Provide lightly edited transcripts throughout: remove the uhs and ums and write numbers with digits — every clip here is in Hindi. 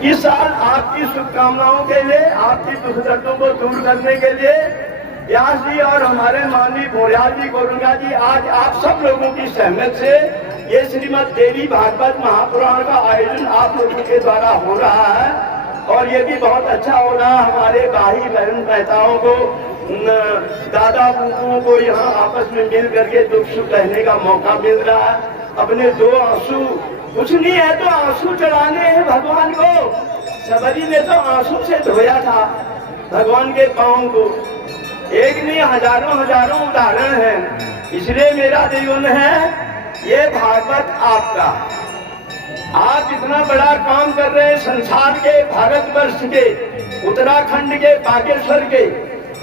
इस साल आपकी शुभकामनाओं के लिए, आपकी दुख दर्दों को दूर करने के लिए व्यास जी और हमारे माननीय भोरियाल जी, गोरंगा जी, आज आप सब लोगों की सहमत से ये श्रीमद् देवी भागवत महापुराण का आयोजन आप लोगों के द्वारा हो रहा है। और ये भी बहुत अच्छा हो रहा है, हमारे भाई बहन बेटाओं को, दादा बुजुर्गों को यहाँ आपस में मिल करके दुख सुख कहने का मौका मिल रहा है। अपने दो आंसू, कुछ नहीं है तो आंसू चढ़ाने हैं भगवान को। सबरी ने तो आंसू से धोया था भगवान के पांव को। एक नहीं हजारों हजारों उदाहरण हैं। इसलिए मेरा जीवन है ये भागवत आपका। आप इतना बड़ा काम कर रहे हैं संसार के, भारतवर्ष के, उत्तराखंड के, बागेश्वर के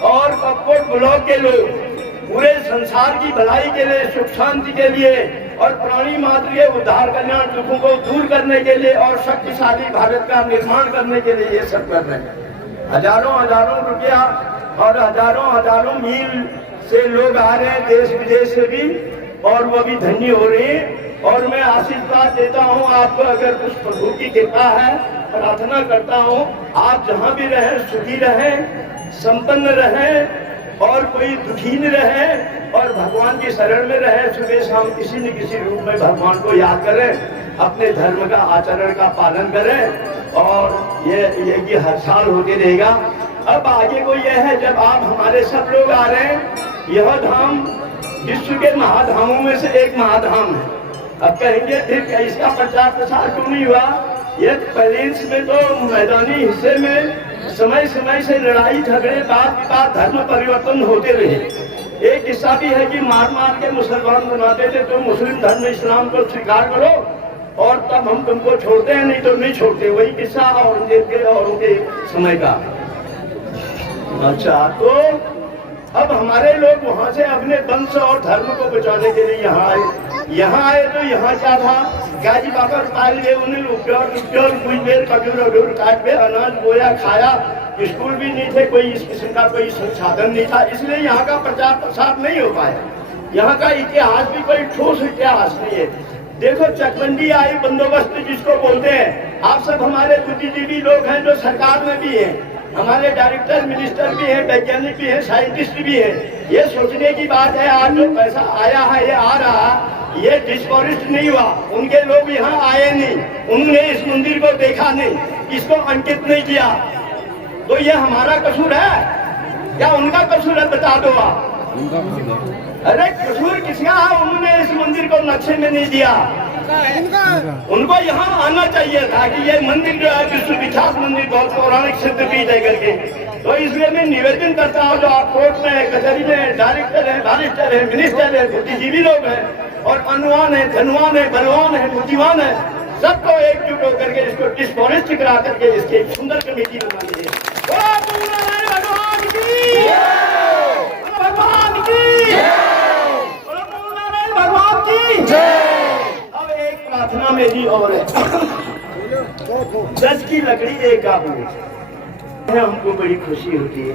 और कपकोट ब्लॉक के लोग पूरे संसार की भलाई के लिए, सुख शांति के लिए और प्राणी मात्र के उद्धार, कल्याण, दुखों को दूर करने के लिए और शक्तिशाली भारत का निर्माण करने के लिए ये सब कर रहे हैं। हजारों हजारों रुपया और हजारों हजारों मील से लोग आ रहे हैं, देश विदेश से भी, और वो भी धन्य हो रहे हैं। और मैं आशीर्वाद देता हूँ आपको, अगर कुछ प्रभु की कृपा है, प्रार्थना करता हूँ आप जहाँ भी रहें सुखी रहें, संपन्न रहें और कोई दुखी न रहे और भगवान की शरण में रहे। सुबह शाम किसी न किसी रूप में भगवान को याद करें, अपने धर्म का आचरण का पालन करें और ये हर साल होते रहेगा। अब आगे को यह है, जब आप हमारे सब लोग आ रहे हैं, यह धाम विश्व के महाधामों में से एक महाधाम है। अब कहेंगे फिर इसका प्रचार प्रसार क्यों नहीं हुआ? ये प्लेन्स में तो मैदानी हिस्से में समय समय से लड़ाई झगड़े, बात विवाद, धर्म परिवर्तन होते रहे। एक किस्सा भी है कि मार मार के मुसलमान बनाते थे, तो मुस्लिम धर्म इस्लाम को स्वीकार करो और तब हम तुमको छोड़ते हैं, नहीं तो नहीं छोड़ते। वही किस्सा औरंगजेब के और उनके समय का। अच्छा, तो अब हमारे लोग वहां से अपने वंश और धर्म को बचाने के लिए यहाँ आए। यहाँ आए तो यहाँ क्या था, गाजी बाकर पाल गए, उन्हें कुछ देर खजूर काट के अनाज बोया, खाया। स्कूल भी नहीं थे, कोई इस किस्म का कोई संसाधन नहीं था, इसलिए यहाँ का प्रचार प्रसार नहीं हो पाया। यहाँ का इतिहास भी कोई ठोस इतिहास नहीं है। देखो चकबंदी आई, बंदोबस्त जिसको बोलते हैं, आप सब हमारे बुद्धिजीवी लोग हैं जो सरकार में भी हैं, हमारे डायरेक्टर मिनिस्टर भी हैं, वैज्ञानिक भी हैं, साइंटिस्ट भी हैं। ये सोचने की बात है, आज जो पैसा आया है, ये आ रहा, ये डिस्फॉरेस्ट नहीं हुआ, उनके लोग यहाँ आए नहीं, उन्होंने इस मंदिर को देखा नहीं, इसको अंकित नहीं किया, तो ये हमारा कसूर है या उनका कसूर है? बता दो आप। अरे कसूर किसका है? उन्होंने इस मंदिर को नक्शे में नहीं दिया, उनको यहाँ आना चाहिए था कि ये मंदिर जो है विश्व विख्यात मंदिर, बहुत पौराणिक सिद्धपीठ है करके। तो इसलिए मैं निवेदन करता हूँ, जो आप कोर्ट में, कचहरी में डायरेक्टर है, बारिस्टर है, मिनिस्टर है, बुद्धिजीवी लोग हैं और अनुवान है, धनवान है, बलवान है, बुद्धिमान है, सबको एकजुट होकर के इसको डिस्फॉरेस्ट करा करके इसकी एक सुंदर कमेटी बनानी है। भगवान की, भगवान की, भगवान की अब एक प्रार्थना मेरी और है। 10 की लकड़ी एक काबू, हमको बड़ी खुशी होती है।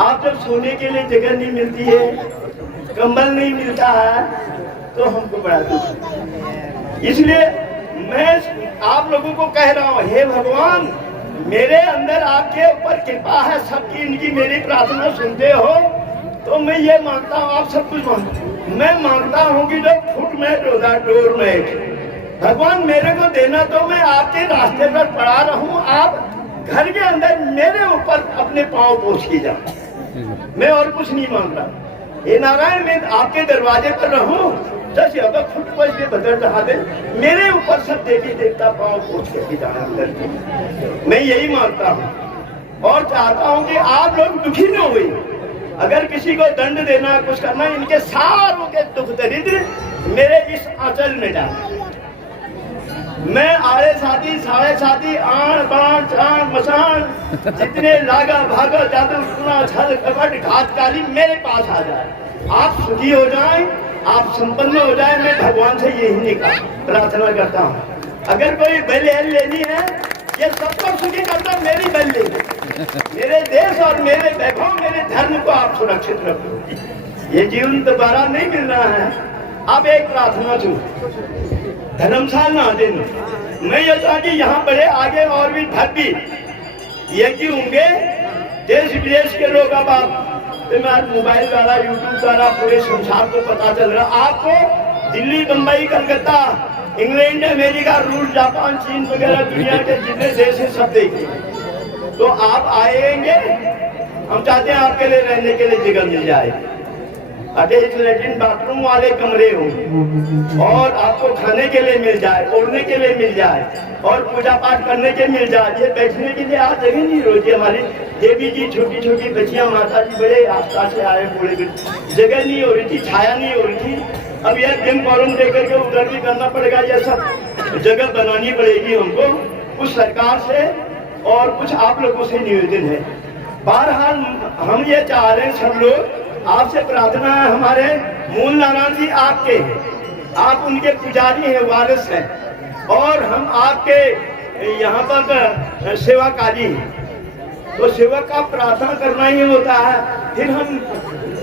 आप जब सोने के लिए जगह नहीं मिलती है, कंबल नहीं मिलता है, तो हमको बड़ा दुख है। इसलिए मैं आप लोगों को कह रहा हूँ, हे भगवान, मेरे अंदर आपके ऊपर कृपा है, सबकी इनकी मेरी प्रार्थना सुनते हो, तो मैं ये मांगता हूँ, आप सब कुछ मांगते, मैं मांगता हूँ कि जो फुटमेट होता है, डोरमेट, भगवान मेरे को देना, तो मैं आपके रास्ते पर पड़ा रहूं, आप घर के अंदर मेरे ऊपर अपने पांव पोंछ के जाओ। मैं और कुछ नहीं मांग रहा। हे नारायण, मैं आपके दरवाजे पर रहूं, जैसे अब फुट पच के बदल रहा दे, मेरे ऊपर सब देवी देवता पांव पोंछ के जाना अंदर। मैं यही मांगता हूँ और चाहता हूँ कि आप लोग दुखी न हुए। अगर किसी को दंड देना, कुछ करना, इनके सारों के दुख दरिद्र मेरे इस आंचल में डाल। मैं आड़े साथी, साढ़े साथी, आण बाण चाण मसान, जितने लागा भागा जादू टूना छल कपट घात काली मेरे पास आ जाए। आप सुखी हो जाएं, आप संपन्न हो जाएं, मैं भगवान से यही प्रार्थना करता हूँ। अगर कोई बलिहारी लेनी है, ये सबको सुखी करता, मेरी बल लेनी, मेरे देश और मेरे वैभव, मेरे धर्म को आप सुरक्षित रखो। ये जीवन दोबारा नहीं मिल रहा है। अब एक प्रार्थना सुनो, धर्मशाला दिन मैं ये चाहता कि यहाँ बड़े आगे और भी भव्य यज्ञ होंगे, देश विदेश के लोग। अब आप मोबाइल द्वारा, यूट्यूब द्वारा पूरे संसार को पता चल रहा। आपको दिल्ली, बंबई, कलकत्ता, इंग्लैंड, अमेरिका, रूस, जापान, चीन वगैरह दुनिया के जितने देश हैं सब देखिए। तो आप आएंगे, हम चाहते हैं आपके लिए रहने के लिए जगह मिल जाए, अटैच लैट्रिन बाथरूम वाले कमरे हों, और आपको खाने के लिए मिल जाए, ओढ़ने के लिए मिल जाए, और पूजा पाठ करने के मिल जाए। ये बैठने के लिए आज जगह नहीं रोजी। हमारी देवी जी, छोटी छोटी बच्चियां, माता जी बड़े आस्था से आए, बूढ़े जगह नहीं हो रही थी, छाया नहीं हो रही थी। अब यह जिम कॉलम देकर के उधर भी करना पड़ेगा, यह सब जगह बनानी पड़ेगी हमको, कुछ सरकार से और कुछ आप लोगों से निवेदन है। बहरहाल हम ये चाह रहे हैं, सब लोग आपसे प्रार्थना है, हमारे मूल नारायण जी आपके, आप उनके पुजारी हैं, वारिस हैं, और हम आपके यहाँ पर सेवाकारी हैं। तो सेवा का प्रार्थना करना ही होता है। फिर हम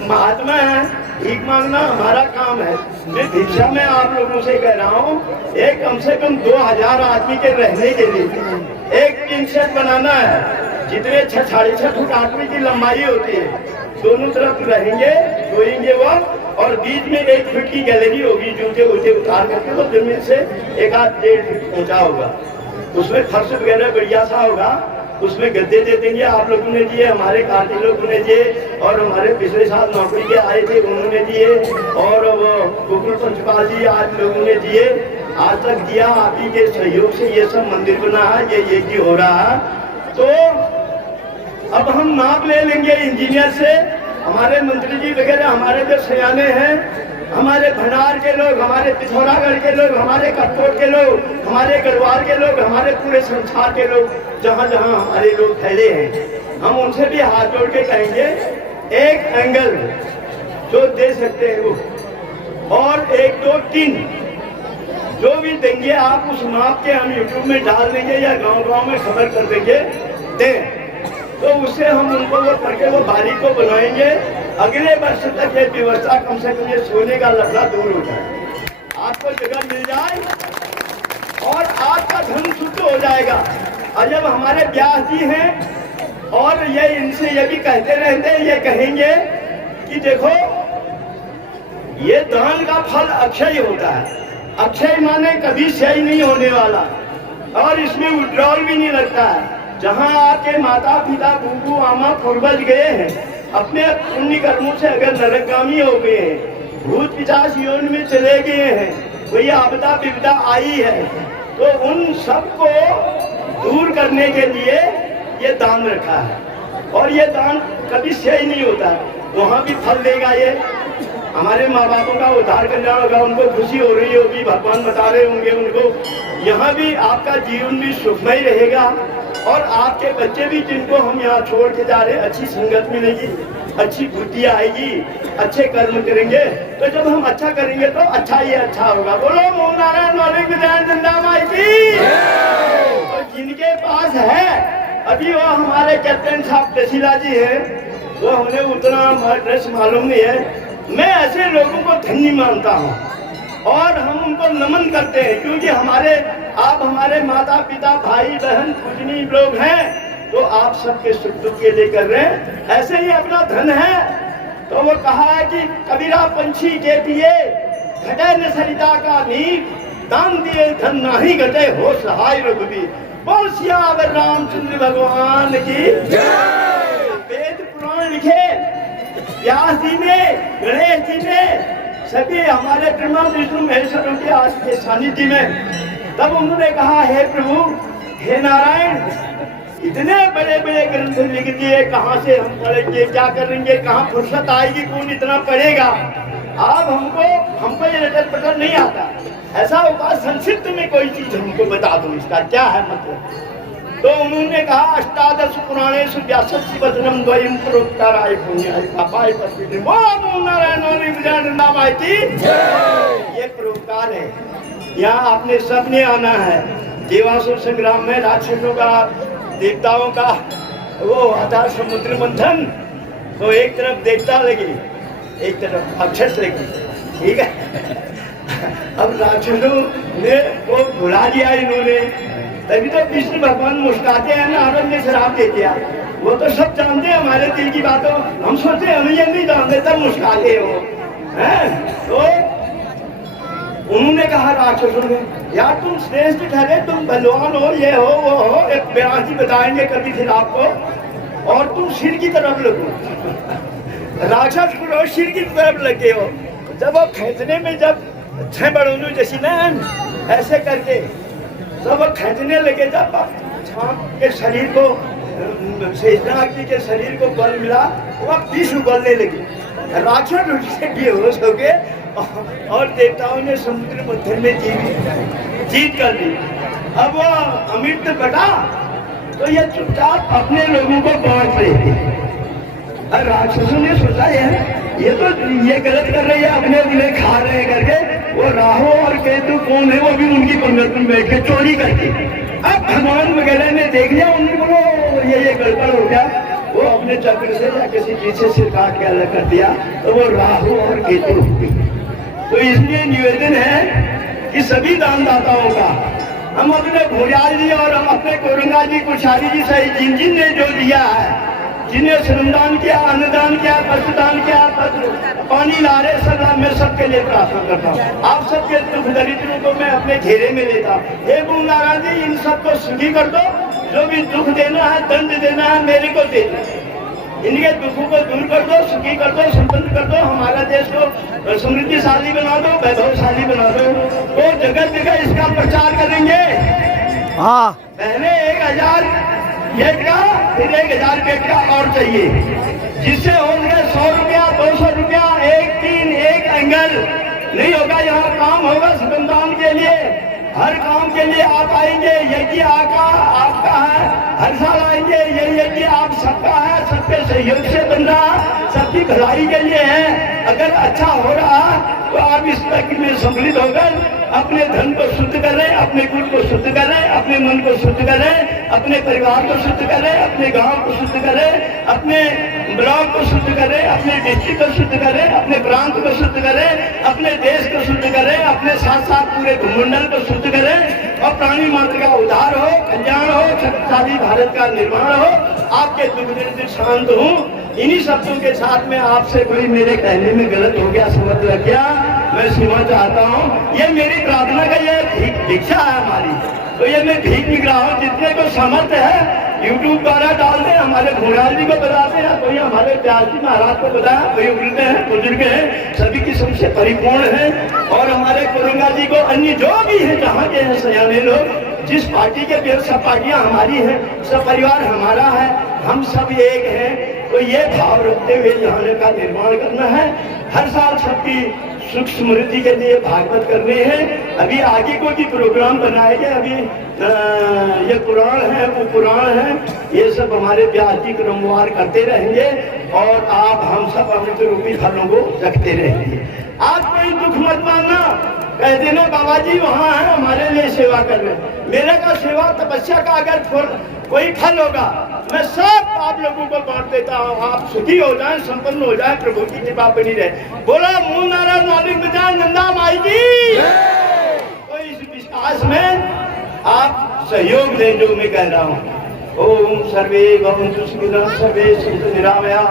महात्मा हैं, भीख मांगना हमारा काम है। मैं भिक्षा में आप लोगों से कह रहा हूँ, एक कम से कम 2000 आदमी के रहने के लिए एक टीन सेट बनाना है, जितने 6.5 फुट आदमी की लंबाई होती है। दोनों तरफ रहेंगे, सोएंगे वो, और बीच में 1 फीट की गैलरी होगी, जूते वूते उतार करके वो जमीन से 1-1.5 फीट ऊंचा होगा। उसमें फर्श वगैरह बढ़िया सा होगा, उसमें गद्दे दे देंगे। आप लोगों ने दिए, हमारे कार्य लोगों ने दिए, और हमारे पिछले साल नौकरी के आए थे उन्होंने दिए, और वो गोकुल पंचपाल जी आज लोगों ने दिए, आज तक दिया। आप ही के सहयोग से ये सब मंदिर बना है, ये यज्ञ हो रहा है। तो अब हम नाप ले लेंगे इंजीनियर से, हमारे मंत्री जी वगैरह, हमारे जो सयाने हैं, हमारे भंडार के लोग, हमारे पिथौरागढ़ के लोग, हमारे कटकोट के लोग, हमारे गढ़वाल के लोग, हमारे पूरे संसार के लोग, जहाँ जहाँ हमारे लोग फैले हैं, हम उनसे भी हाथ जोड़ के कहेंगे एक एंगल जो दे सकते हैं वो, और 1-2 टीन जो भी देंगे आप उस माप के हम यूट्यूब में डाल देंगे या गांव-गांव में खबर कर देंगे, दें। तो उससे हम उनको वो करके वो बारी को बनाएंगे। अगले वर्ष तक ये व्यवस्था, कम से कम ये सोने का लफड़ा दूर हो जाए, आपको जगह मिल जाए और आपका धन शुद्ध हो जाएगा। और जब हमारे व्यास जी हैं, और ये इनसे ये भी कहते रहते हैं, ये कहेंगे कि देखो ये दान का फल अक्षय होता है। अक्षय माने कभी क्षय नहीं होने वाला, और इसमें विड्रॉल भी नहीं लगता है। जहाँ आपके माता पिता, बूबू, आमा, पूर्वज गए हैं, अपने पुण्य कर्मों से अगर नरकगामी हो गए हैं, भूत पिशाच योनि में चले गए हैं, कोई आपदा विपदा आई है, तो उन सबको दूर करने के लिए ये दान रखा है। और ये दान कभी क्षय नहीं होता है, वहाँ भी फल देगा। ये हमारे माँ बापों का उद्धार करना होगा, उनको खुशी हो रही होगी, भगवान बता रहे होंगे उनको। यहाँ भी आपका जीवन भी सुखमय रहेगा, और आपके बच्चे भी, जिनको हम यहाँ छोड़ के जा रहे हैं, अच्छी संगत मिलेगी, अच्छी बुद्धि आएगी, अच्छे कर्म करेंगे। तो जब हम अच्छा करेंगे तो अच्छा ही अच्छा होगा। बोलो ओम नारायण वाले जिंदाबाद की। तो जिनके पास है, अभी वो हमारे कैप्टन साहब दशीला जी है, वो हमें उतना एड्रेस मालूम नहीं है। मैं ऐसे लोगों को धन्य मानता हूँ, और हम उनको नमन करते हैं, क्योंकि आप हमारे माता पिता, भाई बहन, पूजनीय लोग हैं। तो आप सबके सुख दुख के लिए कर रहे हैं, ऐसे ही अपना धन है। तो वो कहा है कि कबीरा पंछी के पिए घटे न सरिता का नीर, दान दिए धन नाही घटे हो सहाय रघुवीर। बोल सियावर रामचंद्र भगवान की जय। वेद पुराण लिखे व्यास जी ने, गणेश जी ने, सभी हमारे ब्रह्मा विष्णु महेश्वरों के आज के सानिध्य में, तब उन्होंने कहा, हे प्रभु, हे नारायण, इतने बड़े बड़े ग्रंथ लिख दिए, कहाँ से हम पढ़ेंगे, क्या करेंगे, कहाँ फुर्सत आएगी, कौन इतना पढ़ेगा। आप हमको ये रटल पटल नहीं आता। ऐसा होगा संक्षिप्त में कोई चीज हमको बता दो, इसका क्या है मतलब। तो उन्होंने कहा, अष्टादश पुराणेषु व्यासस्य वचनं द्वयं प्रोक्ताराय पुण्याय पापाय पतिते। ओम नारायण नारायण की ये प्रोक्तार है। यहाँ आपने सबने आना है। देवासुर संग्राम में राक्षसों का, देवताओं का वो आता समुद्र मंथन, तो एक तरफ देवता लगे, एक तरफ अक्षस लगे, ठीक है। अब राक्षसों ने को भुला दिया इन्होंने, तभी तो विष्णु भगवान मुस्कुराते हैं, नारद ने श्राप दे दिया। वो तो सब जानते हैं हमारे दिल की बातों, हम सोचते हम ये नहीं जानते तब मुस्कुराते हो हैं। तो उन्होंने कहा राक्षसों ने, यार तुम श्रेष्ठ ठहरे, तुम बलवान हो, ये हो वो हो, एक ब्याजी बताएंगे कभी फिर आपको, और तुम सिर की तरफ लगो। राक्षस को सिर की तरफ लगे हो। जब वो खींचने में जब छह बड़ों जैसी ना ऐसे करके जब वो खींचने लगे, जब छाप के शरीर को शेषनाग के शरीर को बल मिला, वह विष उबलने लगी। राक्षस उनसे बेहोश हो गए और देवताओं ने समुद्र मंथन में जीत कर दी। अब वो अमृत बटा तो ये चुपचाप अपने लोगों को बांट रहे थे। और राक्षसों ने सोचा ये तो ये गलत कर रही है, अपने अपने खा रहे हैं करके। वो राहु और केतु कौन है, वो भी उनकी पंगत में बैठ के चोरी करके। अब भगवान वगैरह ने देख लिया, उन्होंने बोलो ये गड़बड़ हो गया। वो अपने चक्र से या किसी पीछे सिर काट के अलग कर दिया, तो वो राहु और केतु। तो इसलिए निवेदन है कि सभी दानदाताओं का, हम अपने भोजाल जी और हम अपने कोरंगा जी कुशारी जी सहित जिन जिन ने जो दिया है, जिन्हें श्रमदान किया, अन्नदान किया, वस्त्रदान किया, पानी ला रहे सदा, मैं सबके लिए प्रार्थना करता हूँ। आप सबके दुख दरिद्रों को मैं अपने घेरे में लेता। हे गुरु नारायण जी, इन सबको सुखी कर दो, जो भी दुख देना है, दंड देना है, मेरे को दे दो। इनके दुखों को दूर कर दो, सुखी कर दो, संपन्न कर दो, हमारा देश को समृद्धिशाली बना दो, वैभवशाली बना दो। तो जगह जगह इसका प्रचार करेंगे। हाँ, पहले 1000 बेड का, फिर 1000 बेड का और चाहिए, जिससे होंगे 100 रुपया, 200 रुपया, 1 दिन 1 एंगल नहीं होगा। यहाँ काम होगा श्रमदान के लिए, हर काम के लिए आप आएंगे। यज्ञ आपका है, हर साल आएंगे। ये यज्ञ आप सबका है, सबके सहयोग से बन रहा, सबकी भलाई के लिए है। अगर अच्छा हो रहा तो आप इस प्रक्रिया में सम्मिलित होकर अपने धन को शुद्ध करें, अपने कुल को शुद्ध करें, अपने मन को शुद्ध करें, अपने परिवार को शुद्ध करें, अपने गांव को शुद्ध करें, अपने ब्लॉक को शुद्ध करें, अपने डिस्ट्रिक्ट को शुद्ध करें, अपने प्रांत को शुद्ध करें, अपने देश को शुद्ध करें, अपने साथ साथ पूरे भूमंडल को शुद्ध करें, और प्राणी मात्र का उद्धार हो, कल्याण हो, शक्तिशाली भारत का निर्माण हो, आपके दुख दर्द शांत हो। इन्हीं शब्दों के साथ में आपसे कोई मेरे कहने में गलत हो गया, समझ लग गया, मैं सुनना चाहता हूँ। ये मेरी प्रार्थना का ये दीक्षा है हमारी। तो ये मैं भीख निक रहा हूँ, जितने को समर्थ है यूट्यूब द्वारा डाल दें, हमारे भोलाल जी को बताते हैं, कोई हमारे व्यास जी महाराज को बताया, कोई वृद्ध हैं, बुजुर्ग हैं, सभी किस्म से परिपूर्ण हैं। और हमारे कोरंगा जी को, अन्य जो भी है जहाँ के हैं सयाने लोग, जिस पार्टी के सब पार्टियां हमारी हैं, सब परिवार हमारा है, हम सब एक हैं। तो ये भाव रखते हुए यहाँ का निर्माण करना है। हर साल सबकी सुख समृद्धि के लिए भागवत करने हैं। अभी आगे को भी प्रोग्राम बनाए गए। अभी ये पुराण है, वो पुराण है, ये सब हमारे व्यास जी क्रमवार करते रहेंगे और आप हम सब अमृत रूपी फलों को रखते रहेंगे। आज कोई दुख मत मानना, कह देना बाबा जी वहाँ है, हमारे लिए सेवा कर रहे। मेरे का सेवा तपस्या का अगर कोई फल होगा, मैं सब आप लोगों को बांट देता हूँ। आप सुखी हो जाए, संपन्न हो जाए, प्रभु की कृपा बनी रहे। बोला मूल नारायण मालिक बजाय नंदा माई की। तो इस विश्वास में आप सहयोग दें जो मैं कह रहा हूँ। ओम सर्वे भवन्तु सुखिनः, सर्वे सन्तु निरामया,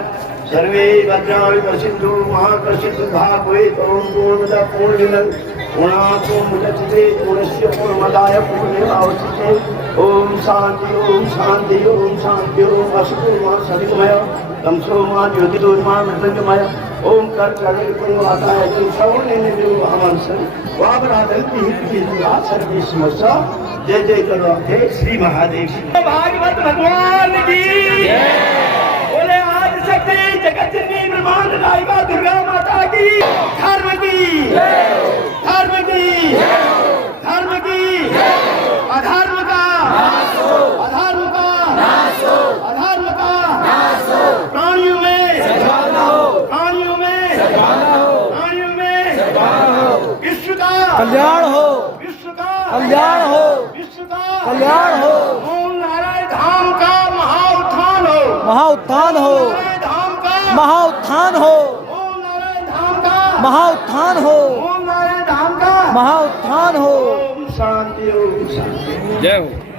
सर्वे भद्राणि पश्यन्तु मा कश्चित् दुःखभाग् ओम पूर्णमदः पूर्णमिदं पूर्णात् पूर्णमुदच्यते पूर्णस्य पूर्णमादाय पूर्णमेवावशिष्यते। ओम शांति ओम शांति ओम शांति ओम अस्तु मा सवितमय तमसो मा ज्योतिर्गमय मृत्युंजय ओम कर्कटकवाताय श्रवणेन देवावंसन वावराधन्ति हितविदा सर्वे समस्या। जय जय करो जय श्री महादेव। भागवत भगवान की बोले आज शक्ति जगत जननी ब्रह्मांड नायिका दुर्गा माता की, धर्म की, धर्म की, धर्म की, अधर्म का, अधर्म का, अधर्म का, प्राणियों में, प्राणियों में, प्राणियों में विश्व का कल्याण हो, विश्व का कल्याण हो, विश्व का कल्याण हो, ओम नारायण धाम का महाउत्थान हो, महाउत्थान हो, नारायण धाम का महाउत्थान हो, ओम नारायण धाम का महाउत्थान हो, ओम नारायण धाम का महाउत्थान हो। ओम शांति ओम शांति। जय हो।